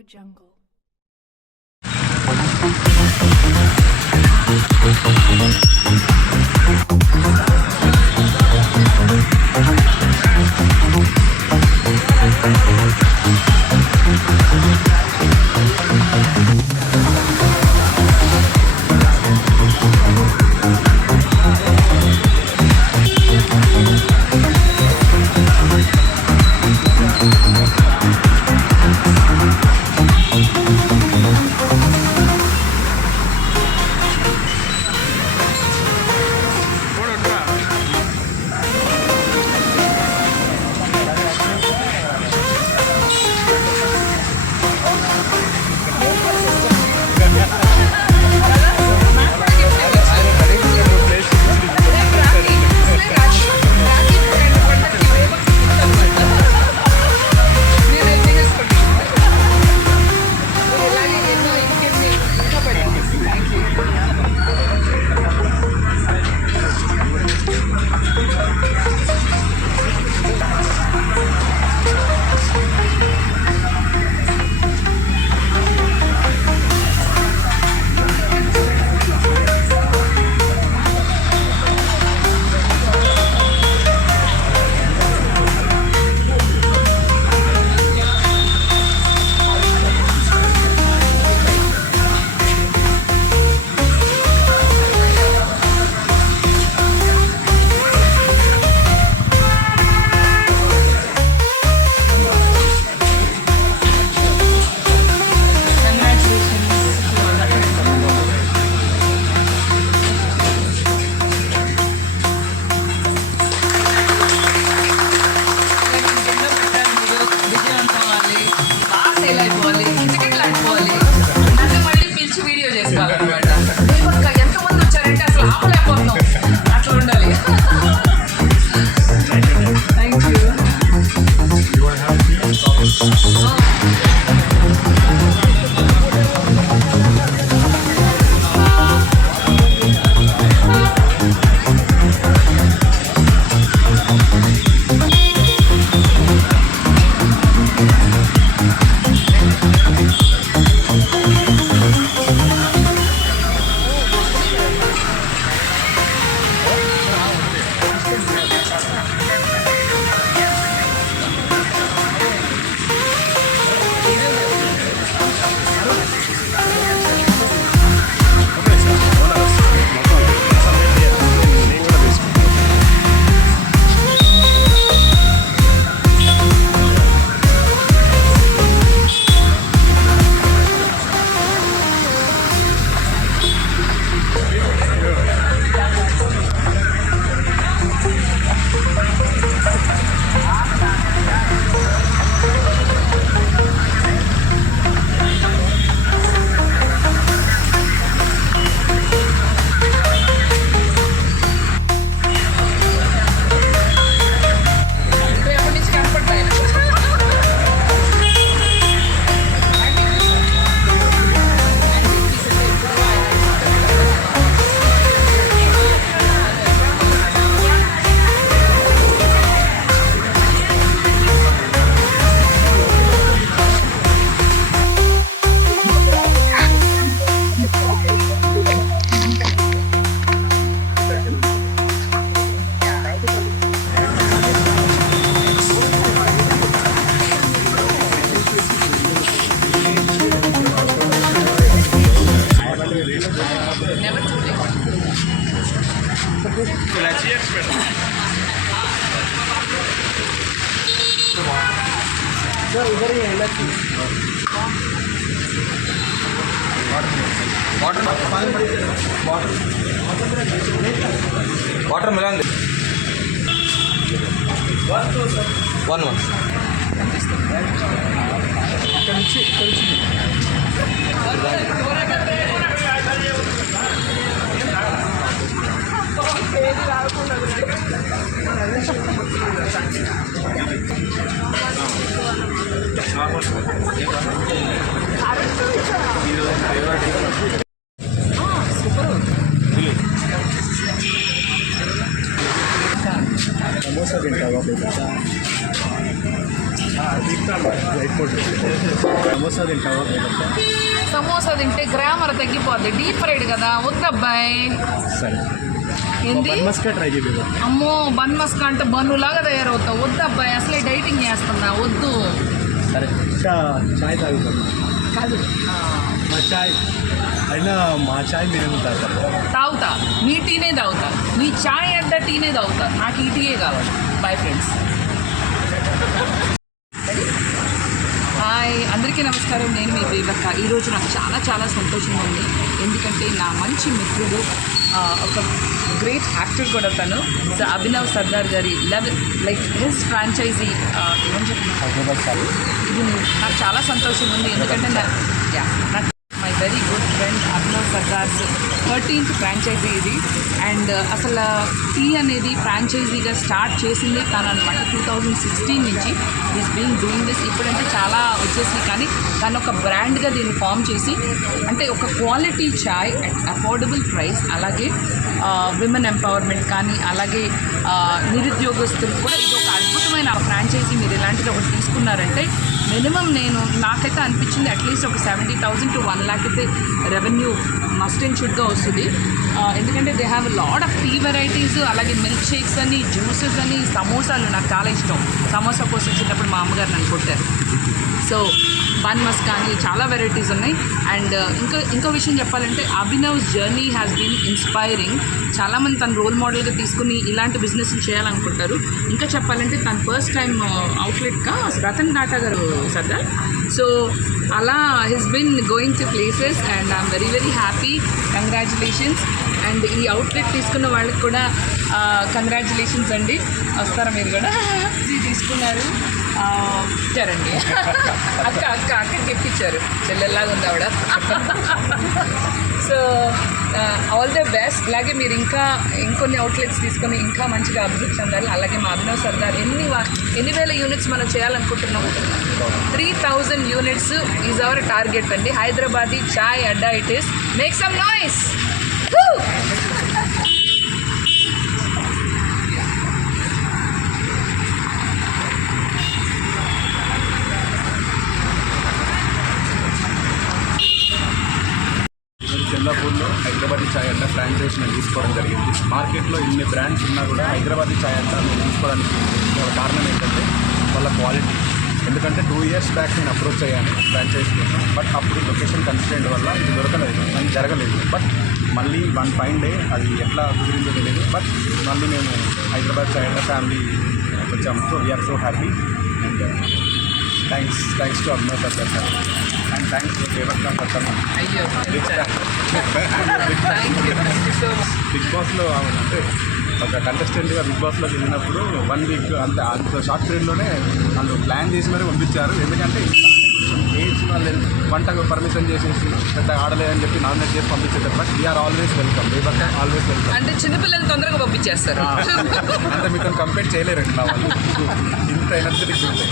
AudioJungle. ఎంతమంది వచ్చారంటే అసలు ఆపలేకపోతున్నాం, అట్లా ఉండాలి. Thank you. वाटर मिला दे 1 1 సమోసా తింటావా? సమోసా తింటావా? సమోసా తింటే గ్రామర్ తగ్గిపోద్ది, డీప్ ఫ్రైడ్ కదా, వద్దబ్బాయి. సరే, ఏంది? మస్కా ట్రై చేద్దాం. అమ్మో బన్ మస్కా అంటే బన్నులాగా తయారవుతావు, వద్దబ్బాయి. అసలే డైటింగ్ చేస్తున్నా, వద్దు. సరే, ఇంకా చాయ్ తాగుతాం. కాదు, మా చాయ్ అయినా మా చాయ్ మీరేమో తాగుతారు. తాగుతా, నీ టీనే తాగుతా. నీ చాయ్ అంటే టీనే తాగుతా, నాకు ఈ టీయే కావాలి. Bye friends. హాయ్, అందరికీ నమస్కారం. నేను మీ బేబక్క. ఈరోజు నాకు చాలా చాలా సంతోషంగా ఉంది, ఎందుకంటే నా మంచి మిత్రుడు, ఒక గ్రేట్ యాక్టర్ కూడా తను, అభినవ్ సర్దార్ గారి లైక్ హిస్ ఫ్రాంచైజీ ఏమని చెప్తున్నారు, ఇది నాకు చాలా సంతోషంగా ఉంది. ఎందుకంటే నాకు my very good friend Abhinav Sardar's 13th franchisee ఇది. అండ్ అసలు టీ అనేది ఫ్రాంచైజీగా స్టార్ట్ చేసింది తను అనమాట. 2016 నుంచి ఈస్ బీయింగ్ డూయింగ్ దిస్. ఇప్పుడంటే చాలా వచ్చేసినాయి, కానీ తను ఒక బ్రాండ్గా దీన్ని ఫామ్ చేసి, అంటే ఒక quality chai at affordable price, అలాగే విమెన్ ఎంపవర్మెంట్ కానీ, అలాగే నిరుద్యోగస్తులకు కూడా ఇది ఒక అద్భుతమైన ఫ్రాంచైజీ. మీరు ఇలాంటిది ఒకటి తీసుకున్నారంటే మినిమం నాకైతే అనిపించింది అట్లీస్ట్ ఒక 70,000 to 1 lakh అయితే రెవెన్యూ మస్ట్ అండ్ షుడ్గా వస్తుంది. ఎందుకంటే they have lot of tea varieties, అలాగే మిల్క్ షేక్స్ అని, జ్యూసెస్ అని, సమోసాలు నాకు చాలా ఇష్టం. సమోసా కోసం వచ్చేటప్పుడు మా అమ్మగారు నన్ను కొట్టారు. సో బన్ మస్క్ కానీ చాలా వెరైటీస్ ఉన్నాయి. అండ్ ఇంకో విషయం చెప్పాలంటే అభినవ్స్ జర్నీ హ్యాస్ బీన్ ఇన్స్పైరింగ్. చాలామంది తన రోల్ మోడల్గా తీసుకుని ఇలాంటి బిజినెస్లు చేయాలనుకుంటారు. ఇంకా చెప్పాలంటే తన ఫస్ట్ టైం అవుట్లెట్గా రతన్ టాటా గారు సర్దార్. సో అలా his bin going to places and I'm very very happy. Congratulations. And ఈ అవుట్లెట్ తీసుకున్న వాళ్ళకి కూడా కంగ్రాచులేషన్స్ అండి. వస్తారా మీరు కూడా? ఇది తీసుకున్నారు ఇచ్చారండి. అక్క గిఫ్ట్ ఇచ్చారు, చెల్లెల్లాగా ఉంది ఆవిడ. So all the best. అలాగే మీరు ఇంకా ఇంకొన్ని అవుట్లెట్స్ తీసుకొని ఇంకా మంచిగా అభివృద్ధి చెందాలి. అలాగే మా అభినవ్ సర్దార్ ఎన్ని వేల యూనిట్స్ మనం చేయాలనుకుంటున్నాము? 3,000 యూనిట్స్ ఈజ్ అవర్ టార్గెట్ అండి. Hyderabadi chai adda it is. Make some noise. చెల్లాపూర్లో హైదరాబాదీ చాయ్ అడ్డా ఫ్రాంచైజీ నేను తీసుకోవడం జరిగింది. మార్కెట్లో ఇన్ని బ్రాండ్స్ ఉన్నా కూడా హైదరాబాదీ చాయ్ అడ్డా నేను తీసుకోవడానికి కారణం ఏంటంటే వాళ్ళ క్వాలిటీ. ఎందుకంటే 2 years బ్యాక్ నేను అప్రోచ్ అయ్యాను ఫ్రాంచైజీ కోసం, బట్ అప్పుడు లొకేషన్ కన్స్ట్రెంట్ వల్ల ఇది దొరకలేదు, అది జరగలేదు. బట్ మళ్ళీ 1 fine day అది ఎట్లా కుదిరిందో తెలియదు, బట్ మళ్ళీ మేము హైదరాబాద్ చాయ్ అడ్డా ఫ్యామిలీ వచ్చాము. So we are so happy. And thanks to Abhinav Sardar sir, and thanks to Bebakka Sardar. అయ్యో, బిగ్ బాస్లో అంటే ఒక కంటెస్టెంట్గా బిగ్ బాస్లోకి వెళ్ళినప్పుడు 1 week అంత షార్ట్ పీరియడ్లోనే వాళ్ళు ప్లాన్ చేసి మరీ పంపించారు. ఎందుకంటే ఏజ్ వాళ్ళు వంటకు పర్మిషన్ చేసేసి పెద్ద ఆడలేదని చెప్పి నామినేట్ చేసి పంపించేటారు. But we are always welcome. Bebakka always welcome. అంటే చిన్నపిల్లలు తొందరగా పంపించేస్తారు. అంటే మీతో కంపేర్ చేయలేరండి నా వాళ్ళు, ఇంత ఎనర్జెటిక్ ఉంటాయి.